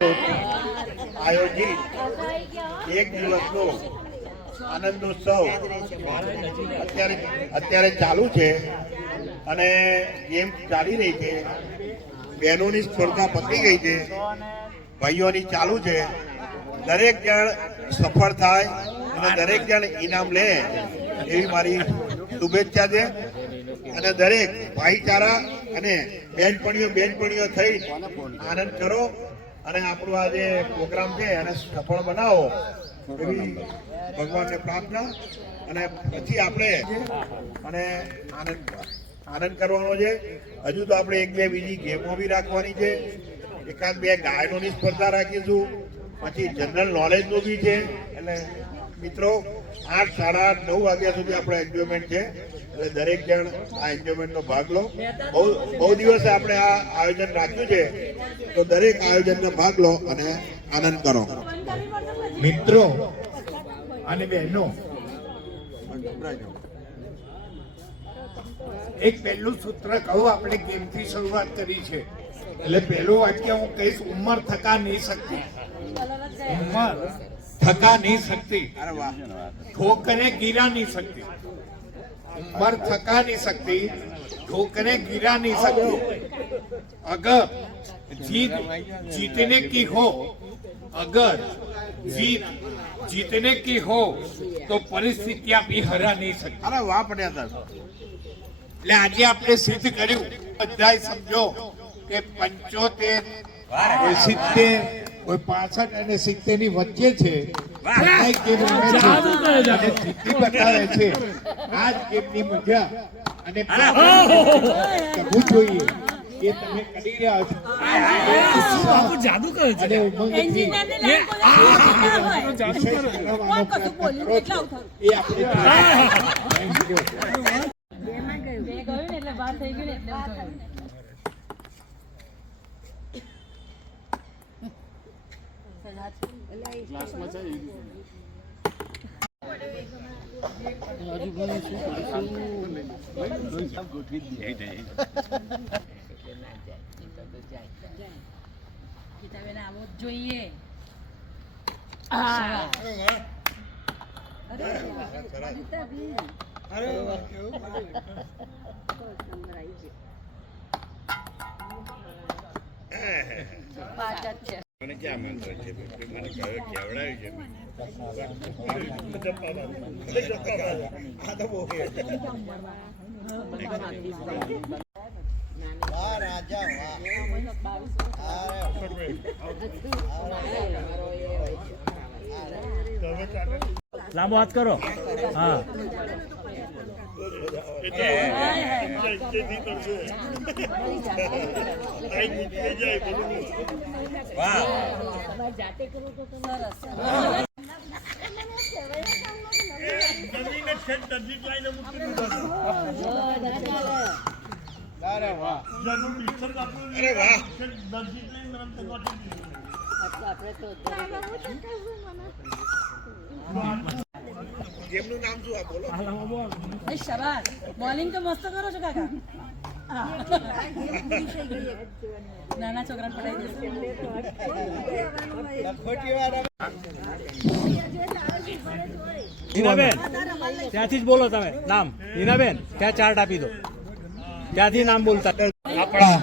આયોજિત એક દિવસનો આનંદોત્સવ અત્યારે ચાલુ છે અને ગેમ ચાલી રહી છે. બહેનોની સ્પર્ધા પતી ગઈ છે, ભાઈઓની ચાલુ છે. દરેક જણ સફળ થાય અને દરેક જણ ઇનામ લે એવી મારી શુભેચ્છા છે. અને દરેક ભાઈચારા અને બેનપણીઓ થઈ આનંદ કરો અને આપણું આ જે પ્રોગ્રામ છે એને સફળ બનાવો એવી ભગવાનને પ્રાર્થના. અને પછી આપણે અને આનંદ કરવાનો છે. હજુ તો આપણે એક બે બીજી ગેમો બી રાખવાની છે. એકાદ બે ગાયનોની સ્પર્ધા રાખીશું, પછી જનરલ નોલેજનું બી છે. એટલે મિત્રો 8, 8:30, 9 વાગ્યા સુધી આપણે એન્જોયમેન્ટ છે. એટલે દરેક જણ આ એન્જોયમેન્ટનો ભાગ લો. બહુ દિવસે આપણે આ આયોજન રાખ્યું છે, તો દરેક આયોજનનો ભાગ લો અને આનંદ કરો. મિત્રો અને બહેનો, એક પહેલું સૂત્ર કહું, આપણે ગેમથી શરૂઆત કરી છે એટલે પહેલું વાક્ય હું કહીશ, ઉંમર થકા નહીં શકતી. ઉંમર થકા નહીં શકતી, ઠોકરે गिरा नहीं सकती. उम्र थका नहीं सकती, ठोकरे गिरा नहीं सकती. अगर जीत जीतने की हो, अगर जीत जीतने की हो तो परिस्थितियां भी हरा नहीं सकती. અરે વાહ પડ્યા હતા. એટલે આજે આપણે સિદ્ધ કર્યું, બધા સમજો કે 75, કોઈ 70, કોઈ 65 અને 70 ની વચ્ચે છે. બતાવે છે આ ગેમની મજા અને કરવું જોઈએ એ તમે કરી રહ્યા છો. જાદુ કરે છે અને ઉમંગથી એ આપણે જોઈએ. મને ક્યાં મંત્ર છે? મને કેવડાવ્યું છે. લાંબો હાથ કરો. હા, ગેમનું નામ શું? આ બોલો. શાબાશ, બોલિંગ તો મસ્ત કરો છો કાકા. નાના છોકરાને પડાવી હિનાબેન ત્યાંથી જ બોલો તમે નામ. હિનાબેન ત્યાં ચાર્ટ આપી દો, ત્યાંથી નામ બોલતા. આપણા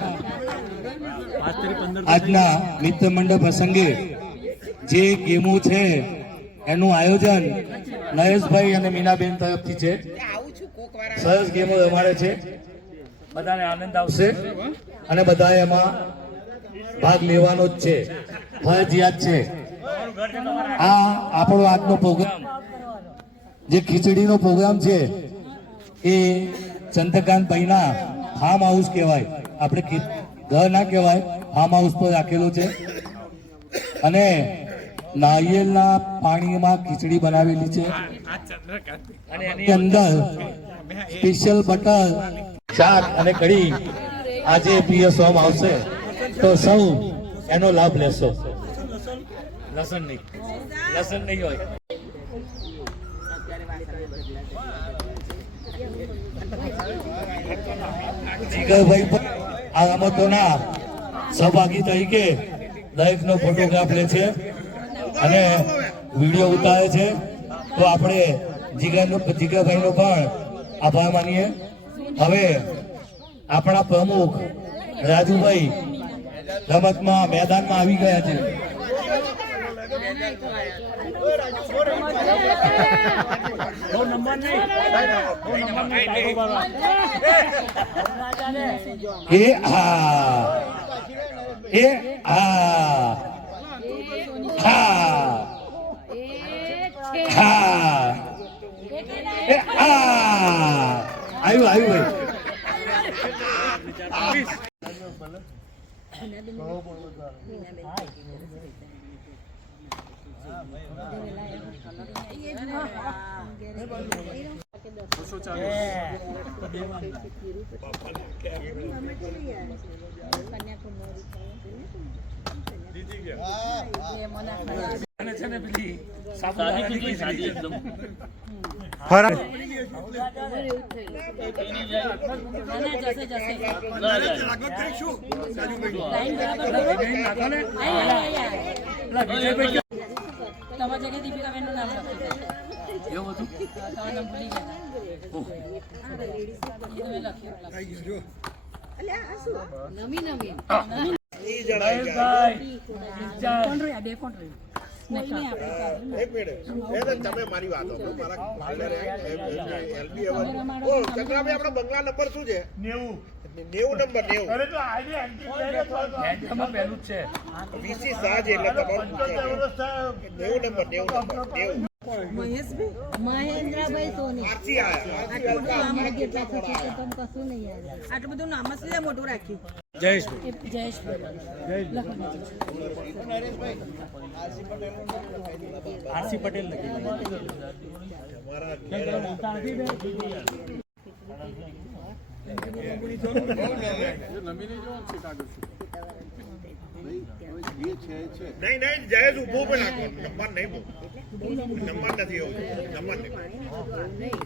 આજના મિત્ર મંડળ પ્રસંગે જે ગેમો છે એનું આયોજન નરેશભાઈ અને મીનાબેન તરફથી છે. સરસ ગેમો રમાડે છે, બધાને આનંદ આવશે અને બધા એમાં ભાગ લેવાનો જ છે, ફરજિયાત છે. આ આપણો આજનો પ્રોગ્રામ જે ખીચડીનો પ્રોગ્રામ છે એ ચંદ્રકાંતભાઈના ફાર્મ હાઉસ કહેવાય, આપણે ઘર ના કહેવાય, ફાર્મ હાઉસ પર રાખેલું છે. અને નારિયેળના પાણીમાં ખીચડી બનાવેલી છે અને એની અંદર સ્પેશિયલ બટર, શાક અને કઢી આજે પીરસવામાં આવશે, તો સૌ એનો લાભ લેશો. લસણ નહીં હોય. જીગરભાઈ આ રમતોના સહભાગી તરીકે દરેકનો ફોટોગ્રાફ લે છે અને વિડીયો ઉતારે છે. તો આપણે જીગાભાઈનો પણ આભાર માનીએ. હવે આપણા પ્રમુખ રાજુભાઈ રમતમાં મેદાનમાં આવી ગયા છે. આવ્યું ભાઈ. તમારી જગ્યાએ દીપિકાબેનનું નામ લખ્યું. એવું હતું? તમારું નામ ભૂલી ગયા. એ તમે લખ્યું. કોણ રહ્યા? બે કોણ રહ્યું? એક મિનિટ તમે મારી વાત સાંભળો. મારા LB ચંદ્રાભાઈ આપણો બંગલા નંબર શું છે? 90 નંબર 90 પહેલું જ છે. વીસી શાહ છે એટલે તમારું 90 નંબર 90 મહેન્દ્રભાઈ સોની. આરસી આયા આટલું બધું નામ જ લે મોટું રાખ્યું. આરસી પટેલ લખી. નહીં જાયજ ઉભો પણ નાખો. નંબર નહીં નંબર નથી એવું નંબર નહીં.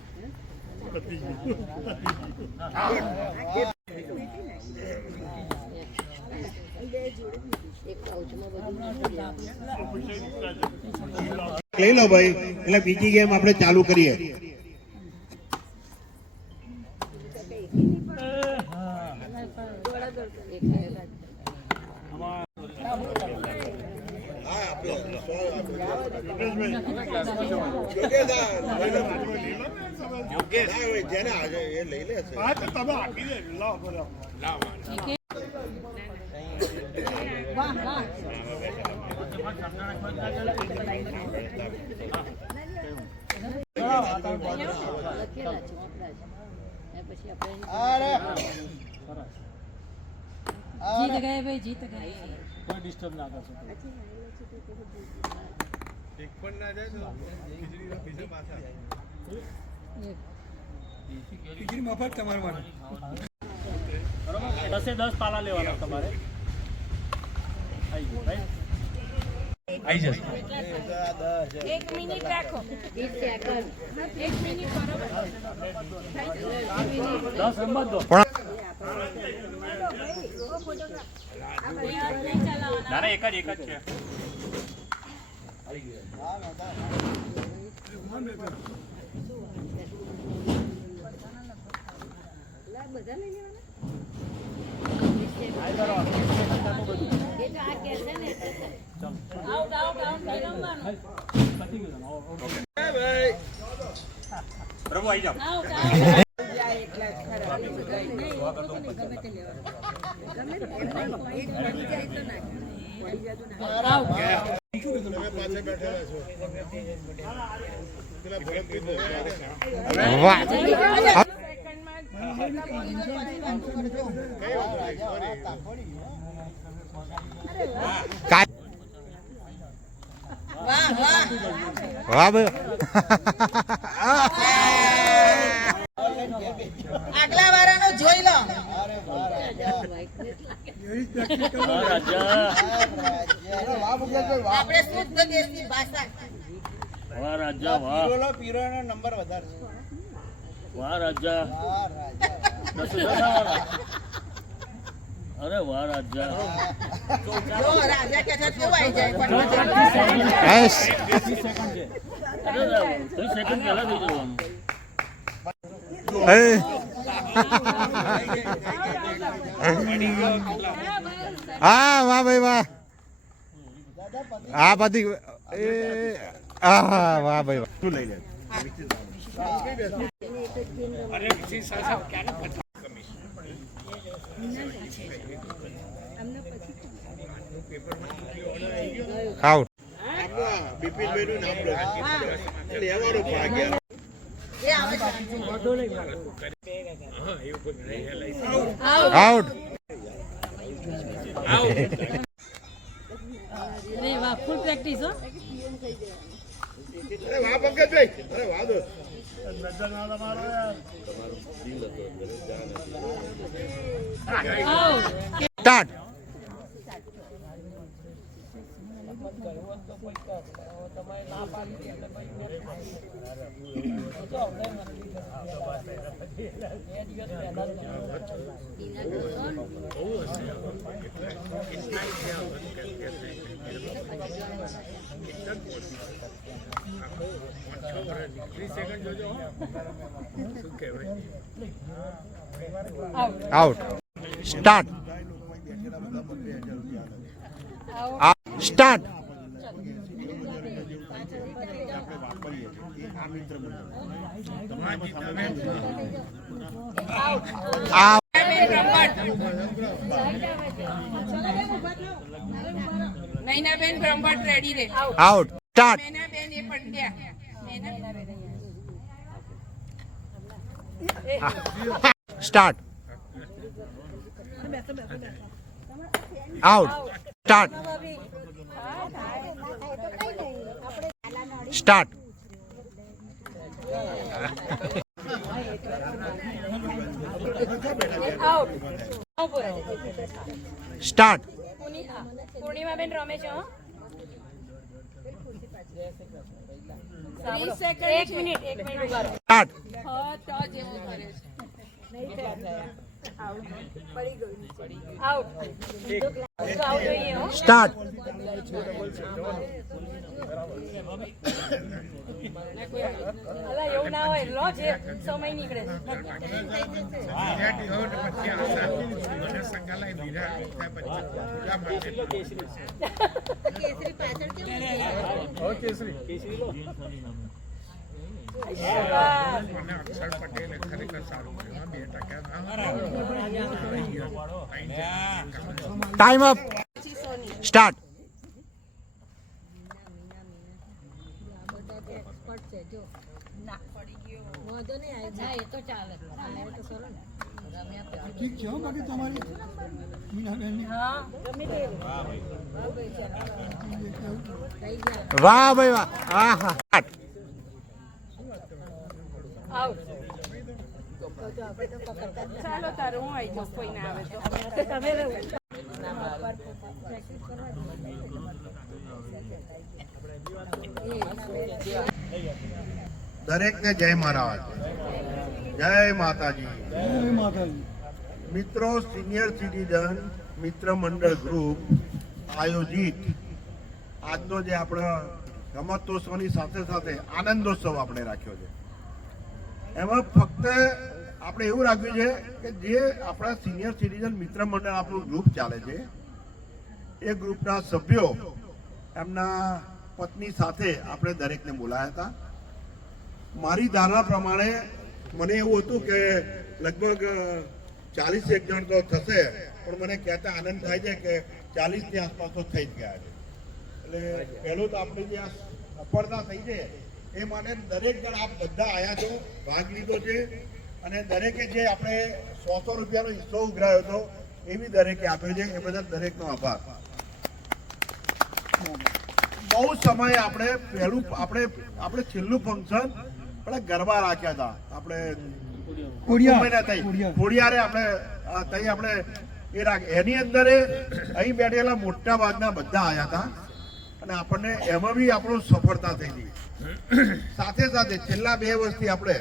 લઈ લો ભાઈ. એટલે બીજી ગેમ આપણે ચાલુ કરીએ. જીત ગए भाई, जीत गए. કોઈ ડિસ્ટર્બ ના કરશો. એક પણ ના જાય તો ખીચડી પાછા ખીચડી મફત તમારા માટે. બરોબર, 10 પાલા લેવાના તમારે. આવી જશે. 1 મિનિટ રાખો. 1 મિનિટ બરોબર. 10 રમત દો. ના એક જ છે. પ્રભુ આવી જાઓ. પાછળ બેઠેલા છો. પેલા ભરતભાઈ આગલા વાળાનો જોઈ લો. આપણે શુદ્ધ દેશની ભાષા. વાહ રાજા વાહ. પીરોનો નંબર વધારે છે. વાહ રાજા. અરે વાહ રાજા જો રાજા કે છે કેવું આવી જાય પણ બસ. 30 સેકન્ડ પહેલા થઈ જવાનું એ. હા વાહ ભાઈ વાહ. હા પતિ એ હા વાહ ભાઈ વાહ. શું લઈ લે અરે વિશી સાહેબ ક્યારે પછી આઉટ. બિપિનભાઈ નું નામ લો લેવાનું ભાગ્યા એ આવે છે આઉટ. અરે વાહ ફૂલ પ્રેક્ટિસ હો અરે વાહ પંકજભાઈ અરે વાહ દોસ્ત out start. Out. Start. Start. નૈનાબેન બ્રહ્મભટ્ટ રેડી રે આઉટ. સ્ટાર્ટ. નૈનાબેન એ Pandya start. Out. Start. Start. Start. પૂર્ણિમાબેન રમે છે હો 30 સેકન્ડ એક મિનિટ ઉભા રહો સ્ટાર્ટ. તો જેવું કરે છે આઉટ તો આઉટ જોઈએ હો સ્ટાર્ટ. અલા એવું ના હોય લો જે સમય નીકળે અક્ષર પટેલે ખરેખર સારું કર્યું 2% ટાઈમ અપ. સ્ટાર્ટ. ના એ તો ચાલે તો કરો ને ઠીક છે હો, બાકી તમારી મીનાબેનની હા ગમે તે વાહ ભાઈ વાહ. હા હા. સ્ટાર્ટ. આઉટ ચાલો તારું હું આવી જાઉં કોઈ ના આવે તો તમે દરેકને જય મહારાજ જય માતાજી. જય માતાજી. મિત્રો સિનિયર સિટીઝન મિત્ર મંડળ ગ્રુપ આયોજિત આજનો જે આપણે રમતોત્સવની સાથે સાથે આનંદોત્સવ આપણે રાખ્યો છે એમાં ફક્ત આપણે એવું રાખ્યું છે કે જે આપણા સિનિયર સિટીઝન મિત્ર મંડળ આપણું ગ્રુપ ચાલે છે એ ગ્રુપના સભ્યો એમના પત્ની સાથે આપણે દરેકને બોલાયા હતા. મારી ધારણા પ્રમાણે મને એવું હતું કે લગભગ 40 જણ તો થશે પણ મને કહેતા આનંદ થાય છે કે 40 ની આસપાસ તો થઈ જ ગયા છે. એટલે પહેલું તો આપણી જે આ સફળતા થઈ છે એ માટે દરેક જણ આપ બધા આવ્યા છો, ભાગ લીધો છે અને દરેકે જે આપણે 100 રૂપિયાનો હિસ્સો ઉઘરાયો હતો એ બી દરેકે આપ્યો છે. એ બદલ દરેકનો આભાર. બહુ સમય આપણે છેલ્લું ફંક્શન આપણે ગરબા રાખ્યા હતા આપણે ખોડિયારે આપણે એ એની અંદર અહીં બેઠેલા મોટા ભાગના બધા આવ્યા હતા અને આપણને એમાં બી આપણું સફળતા થઈ ગઈ. સાથે સાથે છેલ્લા 2 વર્ષથી આપણે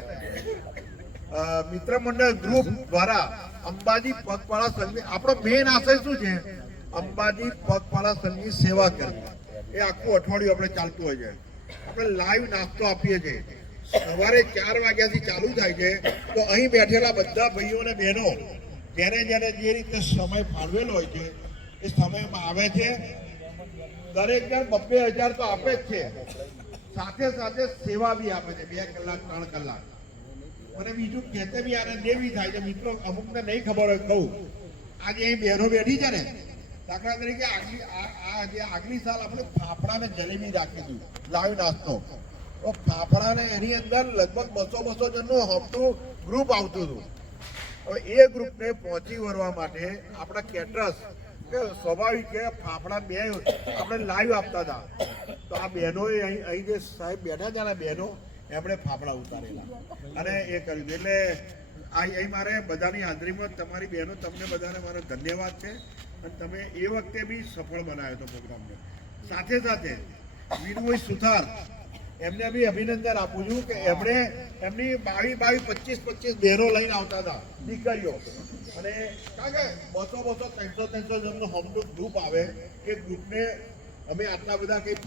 મિત્ર મંડળ ગ્રુપ દ્વારા અંબાજી પગપાળા સંઘની આપણો મેઇન આશય શું છે? અંબાજી પગપાળા સંઘની સેવા કરવી. એ આખું અઠવાડિયું આપણે ચાલતું હોય છે. આપણે લાઈવ નાસ્તો આપીએ છીએ. સવારે 4 વાગ્યાથી ચાલુ થાય છે. તો અહીં બેઠેલા બધા ભાઈઓ અને બહેનો જેને જેને જે રીતે સમય ફાળવેલો હોય છે એ સમયમાં આવે છે. દરેક જણ 2,000 તો આપે જ છે, સાથે સાથે સેવા બી આપે છે 2 કલાક 3 કલાક. મને બીજું કહેતે બી આનંદ એવી થાય છે મિત્રો, અમુકને નહીં ખબર હોય કહું. આજે અહીં બહેનો બેઠી છે ને, દાખલા તરીકે આગલી સાલ આપણે ફાફડા ને જલેબી રાખી હતું લાઈવ નાસ્તો. તો ફાફડા ને એની અંદર લગભગ 200 જણનું હમતું ગ્રુપ આવતું હતું. હવે એ ગ્રુપને પહોંચી વળવા માટે આપણા કેટરર્સ કે સ્વાભાવિક કે ફાફડા 2 આપણે લાઈવ આપતા હતા. તો આ બહેનોએ અહીં જે સાહેબ બેઠા છે ને બહેનો, એમણે ફાફડા ઉતારેલા અને એ કર્યું. એટલે અહીં મારે બધાની હાજરીમાં તમારી બહેનો, તમને બધાને મારો ધન્યવાદ છે. અને તમે એ વખતે બી સફળ બનાવ્યો હતો પ્રોગ્રામને. સાથે સાથે વીરુભાઈ સુથાર, એમને બી અભિનંદન આપું છું કે એમણે એમની 22, 25 બહેનો લઈને આવતા હતા, દીકરીઓ. અને કારણ કે 200, 300 જણનું હોમનું ગ્રુપ આવે, એ ગ્રુપને અમે આટલા બધા કંઈ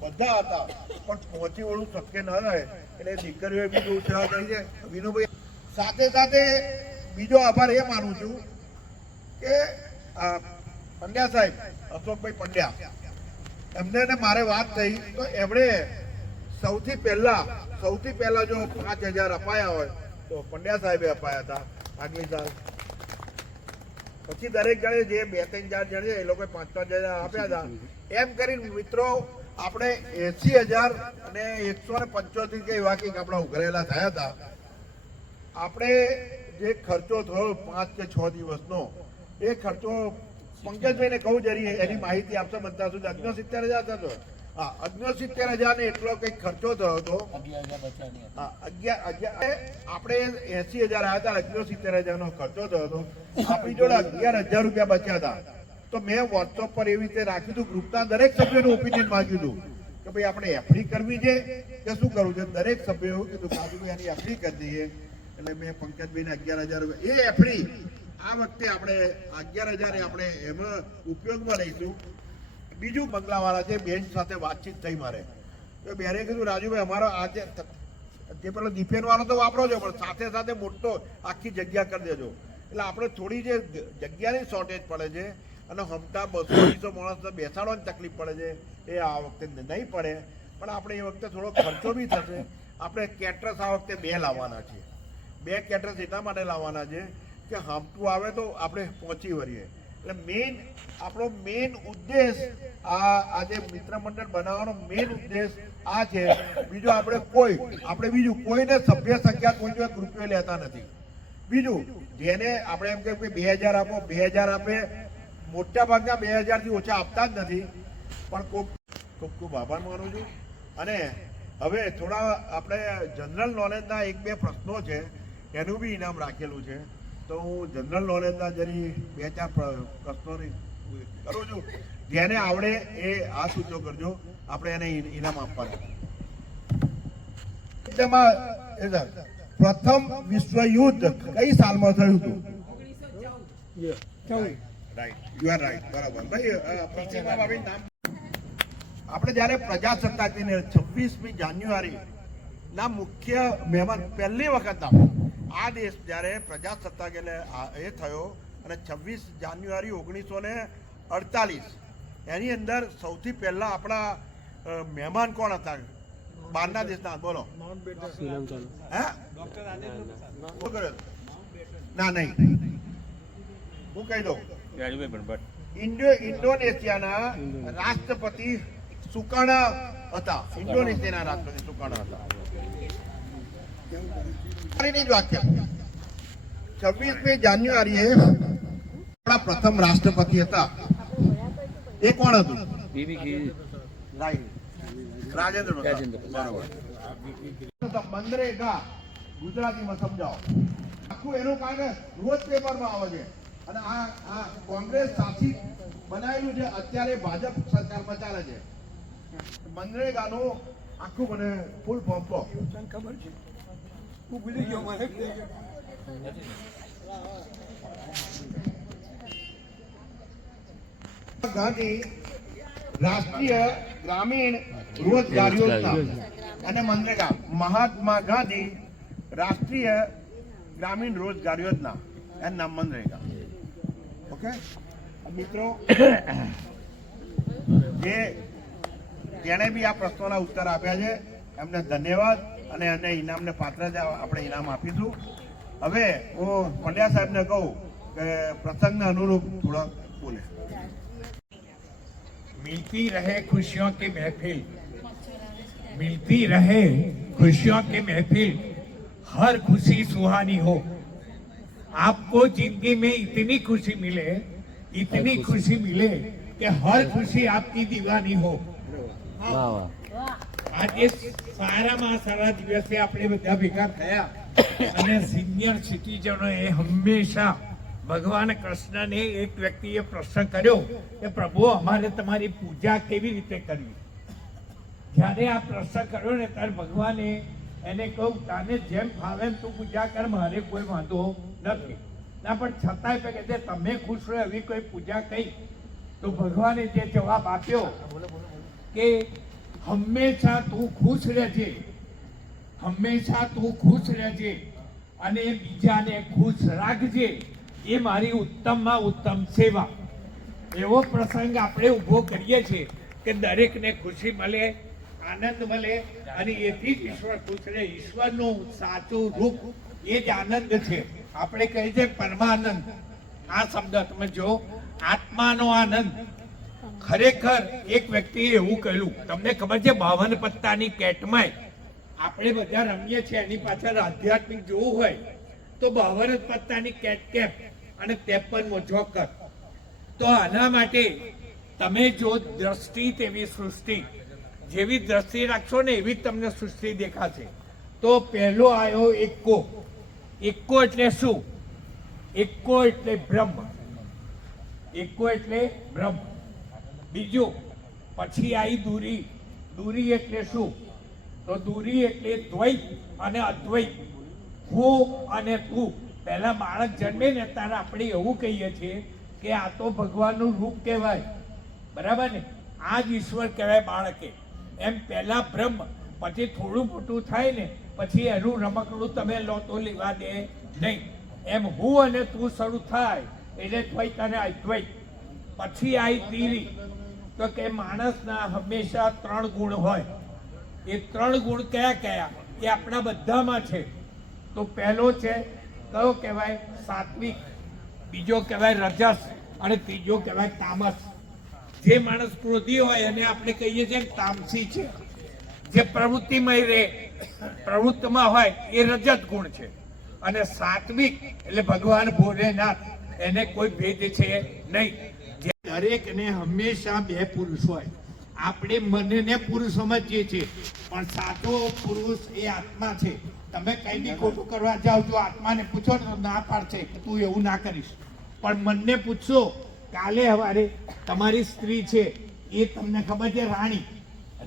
બધા હતા પણ પહોંચી વળવું શક્ય ન રહે એટલે દીકરીઓએ બી બહુ ઉત્સાહ કરી છે. વિનુભાઈ સાથે સાથે બીજો આભાર એ માનું છું કે પંડ્યા સાહેબ, અશોકભાઈ પંડ્યા, એમને મારે વાત થઈ તો એમણે સૌથી પહેલા જો 5,000 અપાયા હોય તો પંડ્યા સાહેબે અપાયા હતા આગલી સાલ. પછી દરેક જણે જે 2-3 જણ છે એ લોકોએ 5,000 આપ્યા હતા. એમ કરીને મિત્રો આપણે 80,000 અને 175 કે એવા કંઈક આપણા ઉઘરેલા થયા હતા. આપણે જે ખર્ચો થયો 5 કે 6 દિવસનો, એ ખર્ચો પંકજભાઈને કહું જરી એની માહિતી આપશે બધા સુધી. 69,000 થતો. હા, 69,000 ને એટલો કંઈક ખર્ચો થયો હતો. આપણે 80,000 આવ્યા હતા, 69,000 નો ખર્ચો થયો હતો. આપણી જોડે 11,000 રૂપિયા બચ્યા હતા. તો મેં વોટ્સઅપ પર એવી રીતે રાખ્યું હતું, ગ્રુપના દરેક સભ્યોનું ઓપિનિયન માંગ્યું હતું કે ભાઈ આપણે એફડી કરવી છે કે શું કરવું છે. દરેક સભ્યોએ એવું કીધું કાજુભાઈ આની એફડી કરી દઈએ. એટલે મેં પંકજભાઈને 11,000 રૂપિયા એ એફડી આ વખતે આપણે 11,000 આપણે એમાં ઉપયોગમાં લઈશું. બીજું બંગલાવાળા છે, બેન સાથે વાતચીત થઈ મારે. તો બેને કીધું રાજુભાઈ અમારો આજે જે પેલો દીપેન વાળો તો વાપરો છો પણ સાથે સાથે મોટો આખી જગ્યા કરી દેજો. એટલે આપણે થોડી જે જગ્યાની શોર્ટેજ પડે છે અને હમતા 200-250 માણસને બેસાડવાની તકલીફ પડે છે એ આ વખતે નહીં પડે. પણ આપણે એ વખતે થોડો ખર્ચો બી થશે. આપણે કેટરસ આ વખતે 2 લાવવાના છીએ. 2 કેટરસ એટલા માટે લાવવાના છે કે હમતું આવે તો આપણે પહોંચી વળીએ. એટલે આપણો મેઇન ઉદ્દેશ આજે મિત્ર મંડળ બનાવવાનો મેઇન ઉદ્દેશ આ છે. બીજો આપણે કોઈને સભ્ય સંખ્યા કોઈ જો રૂપિયો લેતા નથી. બીજું જેને આપણે એમ કે 2,000 આપો, 2,000 આપે. મોટા ભાગના 2,000 થી ઓછા આપતા જ નથી. પણ ખૂબ આભાર માનું છું. અને હવે થોડા આપણે જનરલ નોલેજના 1-2 પ્રશ્નો છે, એનું બી ઇનામ રાખેલું છે. તો હું જનરલ નોલેજના જરી 2-4 પ્રશ્નોની કરું છું. જેને આવડે એ હાથ ઊંચો કરજો, આપણે એને ઇનામ આપવાના. પ્રથમ વિશ્વ યુદ્ધ કઈ સાલમાં થયું હતું? રાઈટ, યુ આર રાઈટ, બરાબર. ભાઈ નામ આપણે જ્યારે પ્રજાસત્તાક દિને 26મી જાન્યુઆરી ના મુખ્ય મહેમાન પહેલી વખત આ દેશ જ્યારે પ્રજાસત્તાક એટલે એ થયો અને 26 જાન્યુઆરી 1948 એની અંદર સૌથી પહેલા આપણા મહેમાન કોણ હતા બહારના દેશના? બોલો. હે? ના નહીં, હું કહી દઉં. ઇન્ડોનેશિયાના રાષ્ટ્રપતિ સુકાર્ણો હતા. ઇન્ડોનેશિયાના રાષ્ટ્રપતિ સુકાર્ણો હતા. ની જ વાક્ય 26મી જાન્યુઆરીએ આપણા પ્રથમ રાષ્ટ્રપતિ હતા. એ કોણ હતું? રાજેન્દ્ર પ્રસાદ. મનરેગા ગુજરાતીમાં સમજાવો. આખું એનું કારણ રોજ પેપરમાં આવે છે. અને આ કોંગ્રેસ શાસિત બનાવેલું છે, અત્યારે ભાજપ સરકારમાં ચાલે છે. મનરેગાનું આખું મને ફૂલ ફોર્મ કહો. ખબર છે, હું ભૂલી ગયો મને. ગાંધી રાષ્ટ્રીય ગ્રામીણ રોજગાર યોજના અને મનરેગા, મહાત્મા ગાંધી રાષ્ટ્રીય ગ્રામીણ રોજગાર યોજના એનું નામ મનરેગા. ઓકે મિત્રો, જેણે બી આ પ્રશ્નોના ઉત્તર આપ્યા છે એમને ધન્યવાદ, અને એને ઇનામને પાત્ર જ આપણે ઇનામ આપીશું. હવે હું પંડ્યા સાહેબને કહું કે પ્રસંગને અનુરૂપ થોડા બોલે. मिलती रहे खुशियों की महफिल, मिलती रहे खुशियों की महफिल, हर खुशी सुहानी हो. आपको जिंदगी में इतनी खुशी मिले, इतनी खुशी मिले कि हर खुशी आपकी दीवानी हो. આજે સારામાં સારા દિવસે આપણે બધા ભેગા થયા અને સિનિયર સિટીઝનોએ હંમેશા ભગવાન કૃષ્ણને એક વ્યક્તિએ પ્રશ્ન કર્યો કે પ્રભુ અમારે તમારી પૂજા કેવી રીતે કરવી. જ્યારે આ પ્રશ્ન કર્યો ને ત્યારે ભગવાને એને કહું તાને જેમ ફાવે એમ તું પૂજા કર, મારે કોઈ વાંધો નથી. ના પણ છતાંય કહે તમે ખુશ રહો એવી કોઈ પૂજા કહી. તો ભગવાને જે જવાબ આપ્યો કે હંમેશા તું ખુશ રહેજે, હંમેશા તું ખુશ રહેજે અને બીજાને ખુશ રાખજે, એ મારી ઉત્તમમાં ઉત્તમ સેવા. એવો પ્રસંગ આપણે ઊભો કરીએ છીએ કે દરેકને ખુશી મળે, આનંદ મળે, અને એથી જ ઈશ્વર ખુશ રહે. ઈશ્વરનું સાચું રૂપ એ જ આનંદ છે. આપણે કહીએ છીએ પરમાનંદ. આ શબ્દ તમે જો, આત્માનો આનંદ. ખરેખર એક વ્યક્તિએ એવું કહ્યું, તમને ખબર છે 52 પત્તાની કેટમાં આપણે બધા રમીએ છીએ, એની પાછળ આધ્યાત્મિક જોવું હોય તો 52 પત્તાની કેટ કેપ અને 53મો જોકર. તો આના માટે તમે જો દ્રષ્ટિ તેવી સૃષ્ટિ, જેવી દ્રષ્ટિ રાખશો ને એવી તમને સૃષ્ટિ દેખાશે. તો પહેલો આવ્યો એકો. એકો એટલે શું? એકો એટલે બ્રહ્મ. એકો એટલે બ્રહ્મ. બીજું પછી આવી દૂરી. દૂરી એટલે શું? તો દૂરી એટલે દ્વૈત અને અદ્વૈત, હું અને તું. પહેલા બાળક જન્મે ને ત્યારે આપણે એવું કહીએ છીએ કે આ તો ભગવાનનું રૂપ કહેવાય, બરાબર ને? આ જ ઈશ્વર કહેવાય બાળકે. એમ પહેલા બ્રહ્મ, પછી થોડું મોટું થાય ને પછી એનું રમકડું તમે લો તો લેવા દે નહીં. એમ હું અને તું શરૂ થાય એટલે દ્વૈત અને અદ્વૈત. પછી આવી તીરી. તો કે માણસના હંમેશા 3 ગુણ હોય. એ 3 ગુણ કયા કયા? એ આપણા બધામાં છે. તો પહેલો છે કયો કહેવાય? સાત્વિક. બીજો કહેવાય રજસ, અને ત્રીજો કહેવાય તામસ. જે માણસ ક્રોધી હોય એને આપણે કહીએ છીએ તામસી છે. જે પ્રવૃત્તિમય રહે, પ્રવૃત્તિમાં હોય એ રજત ગુણ છે. અને સાત્વિક એટલે ભગવાન ભોલેનાથ, એને કોઈ ભેદ છે નહીં. દરેકને હંમેશા 2 પુરુષ હોય. આપણે મનને પુરુષ સમજીએ છીએ, પણ સાચો પુરુષ એ આત્મા છે. તમે કઈ બી ખોટું કરવા જાઓ તો આત્માને પૂછો તો ના પાડશે કે તું એવું ના કરીશ. પણ મનને પૂછશો, કાલે સવારે તમારી સ્ત્રી છે એ તમને ખબર છે રાણી.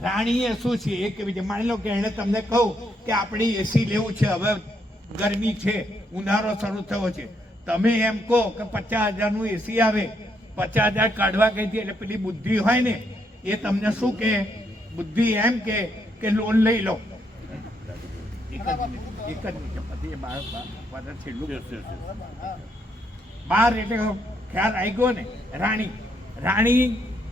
રાણી એ શું છે? એ કેવી છે? માની લો કે એને તમને કહું કે આપણે એસી લેવું છે, હવે ગરમી છે, ઉનાળો શરૂ થયો છે. તમે એમ કહો કે 50,000નું એસી આવે, 50,000 કાઢવા કહી દે એટલે પેલી બુદ્ધિ હોય ને એ તમને શું કહે? બુદ્ધિ એમ કે લોન લઈ લો. એક જ મિનિટ બાર એટલે ખ્યાલ આવી ગયો ને. રાણી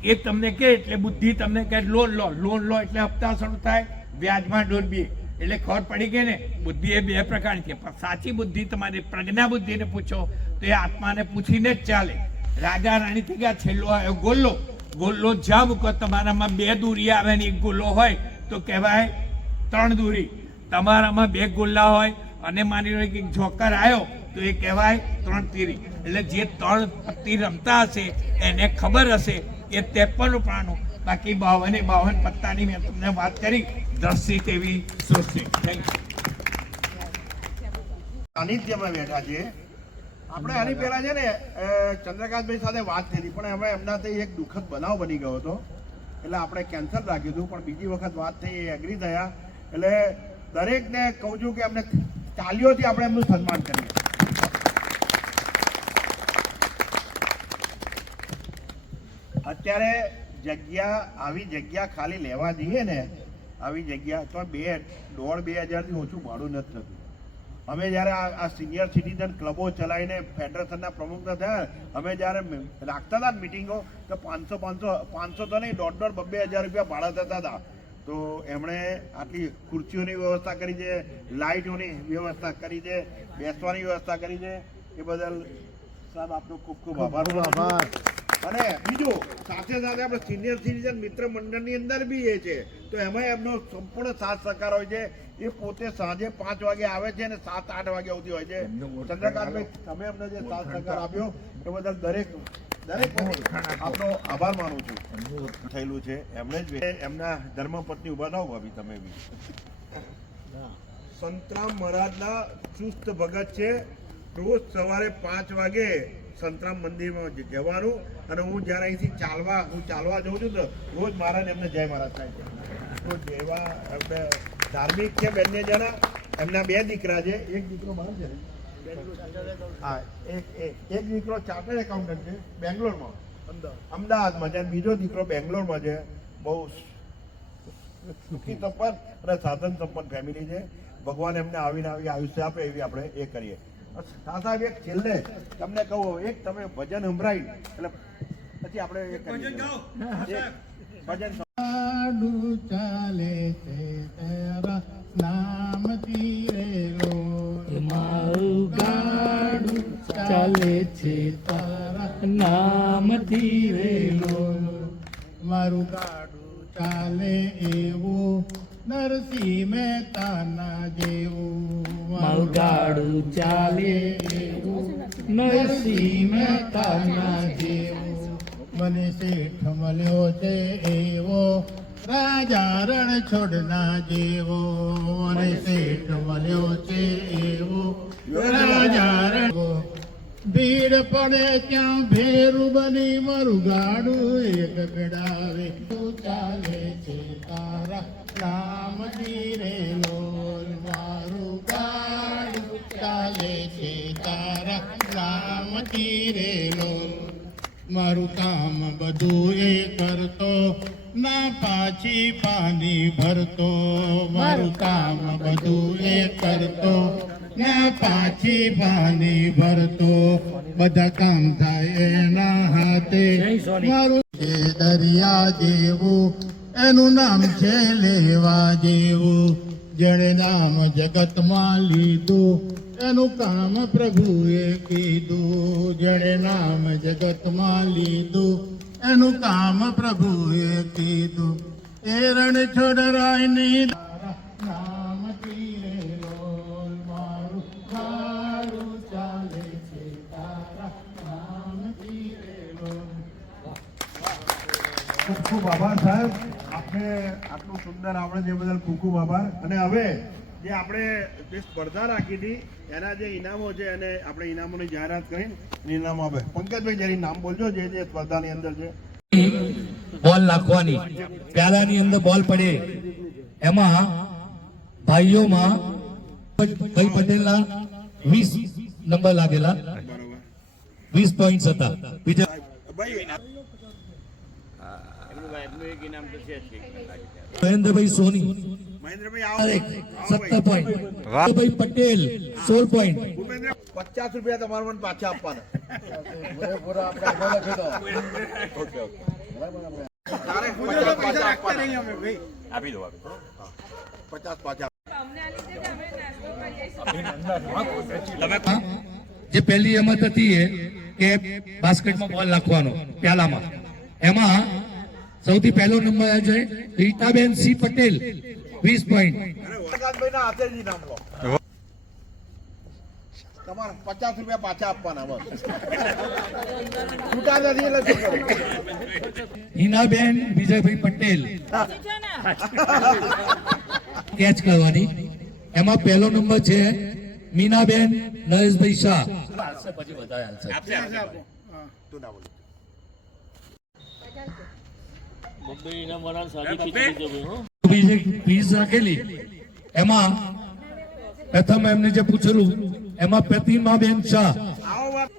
એ તમને કહે એટલે બુદ્ધિ તમને કહે લોન લો. લોન લો એટલે હપ્તા શરૂ થાય, વ્યાજમાં ડોલબીએ. એટલે ખબર પડી ગઈ ને, બુદ્ધિ એ 2 પ્રકારની છે. પણ સાચી બુદ્ધિ તમારી પ્રજ્ઞા બુદ્ધિને પૂછો તો એ આત્માને પૂછીને જ ચાલે. રાજા રાણી થઈ ગયા, છેલ્લો આવ્યો ગોલ્લો. ગોલ્લો જ્યાં મૂકો તમારામાં 2 દૂરી આવે ને 1 ગોલ્લો હોય તો કહેવાય 3 દૂરી. તમારામાં 2 ગોલ્લા હોય અને માની લો કે જોકર આવ્યો તો એ કહેવાય 3 તીરી. એટલે જે 3 પત્તી રમતા હશે એને ખબર હશે એ 53 પ્રાણો. બાકી 52 પત્તાની મેં તમને વાત કરી, દ્રષ્ટિ તેવી સૃષ્ટિ. સાનિધ્યમાં બેઠા છે આપણે. આની પહેલા છે ને ચંદ્રકાંતભાઈ સાથે વાત થઈ હતી, પણ હવે એમનાથી એક દુઃખદ બનાવ બની ગયો હતો એટલે આપણે કેન્સલ રાખ્યું હતું. પણ બીજી વખત વાત થઈ, એ એગ્રી થયા. એટલે દરેકને કહું છું કે અમને તાલીઓથી આપણે એમનું સન્માન કરીએ. અત્યારે આવી જગ્યા ખાલી લેવા જઈએ ને, આવી જગ્યા તો 1,500-2,000 ઓછું ભાડું નથી થતું. અમે જ્યારે આ સિનિયર સિટીઝન ક્લબો ચલાવીને ફેડરેશનના પ્રમુખ થયા, અમે જ્યારે રાખતા હતા મિટિંગો તો 500 તો નહીં 1,500-2,000 રૂપિયા ભાડા થતા હતા. તો એમણે આટલી ખુરશીઓની વ્યવસ્થા કરી છે, લાઇટોની વ્યવસ્થા કરી છે, બેસવાની વ્યવસ્થા કરી છે. એ બદલ સાહેબ આપનો ખૂબ ખૂબ આભાર. અને બીજું સાથે સાથે આપણે સિનિયર સિટીઝન મિત્ર મંડળની અંદર બી એ છે, તો એમાં એમનો સંપૂર્ણ સાથ સહકાર હોય છે. એ પોતે સાંજે 5 વાગે આવે છે અને 7-8 વાગ્યા સુધી હોય છે. ચંદ્રકાંતભાઈ, તમે અમને જે સાથ સહકાર આપ્યો એ બદલ દરેક આપનો આભાર માનું છું. થયેલું છે એમણે જ એમના ધર્મપત્ની ઉભા થાવ ભાભી તમે બી. સંતરામ મહારાજના ચુસ્ત ભગત છે. રોજ સવારે 5 વાગે સંતરામ મંદિરમાં જવાનું, અને હું જ્યારે અહીંથી ચાલવા જઉં છું તો રોજ મહારાજ એમને જય મહારાજ થાય છે. તો જેવા એમને ધાર્મિક છે બંને જણા. એમના 2 દીકરા છે, એક દીકરો બહાર છે, હા, એક દીકરો ચાર્ટર્ડ એકાઉન્ટન્ટ છે બેંગ્લોરમાં, અમદાવાદમાં છે, અને બીજો દીકરો બેંગ્લોરમાં છે. બહુ સુખી સંપન્ન અને સાધન સંપન્ન ફેમિલી છે. ભગવાન એમને આવીને આયુષ્ય આપે એવી આપણે એ કરીએ. સાહેબ, એક છેલ્લે તમને કહું, એક તમે ભજન સંભળાવી એટલે પછી આપણે એ કરીએ. ભજન ચાલે છે તારા નામથી રેલો, મારું ગાડું ચાલે છે તારા નામથી રેલો, મારું ગાડું ચાલે એવું નરસિંહ મહેતાના જેવું, મારું ગાડું ચાલે એવું નરસિંહ મહેતાના જેવું, મને શેઠ મળ્યો છે એવો રાજા રણછોડના જેવો, મને શેઠ મળ્યો છે એવો રાજા રણ. ભીડ પડે ત્યાં ભેરું બની મારું ગાડું એક ગડાવે, ચાલે છે તારા નામથી રેલો, મારું ગાડું ચાલે છે તારા નામથી રેલો, મારું કામ બધું એ કરતો ના પાછી પાણી ભરતો, મારું કામ બધું એ કરતો ના પાછી પાણી ભરતો, બધા કામ થાય એના હાથે, મારું છે દરિયા જેવું એનું નામ છે લેવા જેવું, જેણે નામ જગતમાં લીધું એનું કામ પ્રભુએ કીધું, જેણે નામ જગતમાં લીધું એનું કામ પ્રભુએ કીધું, એ રણછોડરાયની નામથી રેલો, મારું ગાડું ચાલે છે તારા નામથી રેલો. ખૂબ ખૂબ આભાર સાહેબ, આપને આટલું સુંદર આવડે છે બદલ ખૂબ ખૂબ આભાર. અને હવે જે આપણે જે સ્પર્ધા રાખી હતી એના જે ઇનામો છે અને આપણે ઇનામોની જાહેરાત કરીને ઇનામો આપે. પંકજભાઈ જરી નામ બોલજો જે જે સ્પર્ધાની અંદર છે. બોલ નાખવાની, પ્યાલાની અંદર બોલ પડે એમાં ભાઈઓમાં ભાઈ પટેલના 20 નંબર લાગેલા, 20 પોઈન્ટ હતા. બીજા ભાઈ મહેન્દ્રભાઈ સોની મહેન્દ્રભાઈ આવો 17 પોઈન્ટ, ભાઈ પટેલ 16 પોઈન્ટ. ભૂપેન્દ્ર, 50 રૂપિયા તમારે મને પાછા આપવાના. તારે 50 પાછા આપવાના. આપી દો 50 પાછા. જે પહેલી રમત હતી એ કે બાસ્કેટમાં બોલ નાખવાનો પ્યાલામાં, એમાં સૌથી પહેલો નંબર આવે છે રીતાબેન સી પટેલ 20 પોઈન્ટ. પ્રકાશભાઈના હાથે જ નામ લો. તમારે 50 રૂપિયા પાછા આપવાના બસ. છૂટા નથી એટલે શું કરું? હિનાબેન વિજયભાઈ પટેલ કેચ કરવાની, એમાં પહેલો નંબર છે મીનાબેન નરેશભાઈ શાહ. પછી વધારે તું ના બોલ. ફીસ રાખેલી એમાં પ્રથમ એમને જે પૂછેલું એમાં પ્રતિમાબેન શાહ આવો વાત.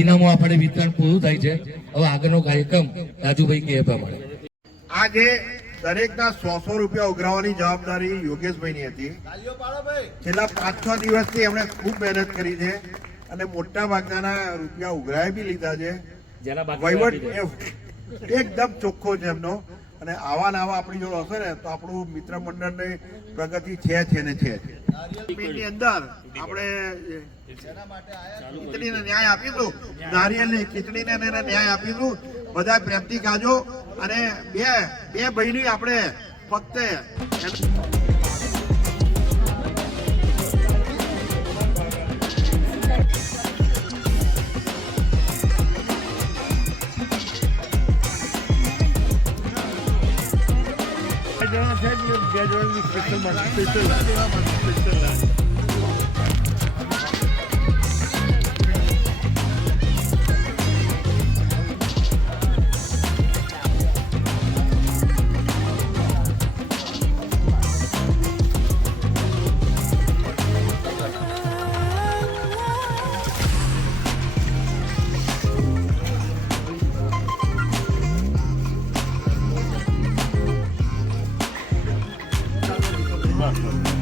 ઇનામો આપણે વિતરણ પૂરું થાય છે. હવે આગળનો કાર્યક્રમ રાજુભાઈ કહે પ્રમાણે. આજે દરેકના 100 રૂપિયા ઉઘરાવવાની જવાબદારી યોગેશભાઈની હતી. છેલ્લા 5-6 દિવસથી એમણે ખૂબ મહેનત કરી છે અને મોટા ભાગના રૂપિયા ઉઘરાવી બી લીધા છે. જેના બાકી વહીવટ એકદમ ચોખ્ખો છે એમનો. અને આવા ને આવા આપણી જોડે હશે ને તો આપણું મિત્ર મંડળની પ્રગતિ છે ને છે. ની અંદર આપણે ખીચડીને ન્યાય આપીશું, નારિયેળની ખીચડીને એને ન્યાય આપીશું. બધા પ્રેમથી ખાજો અને બે ભાઈની આપણે ફક્ત બસ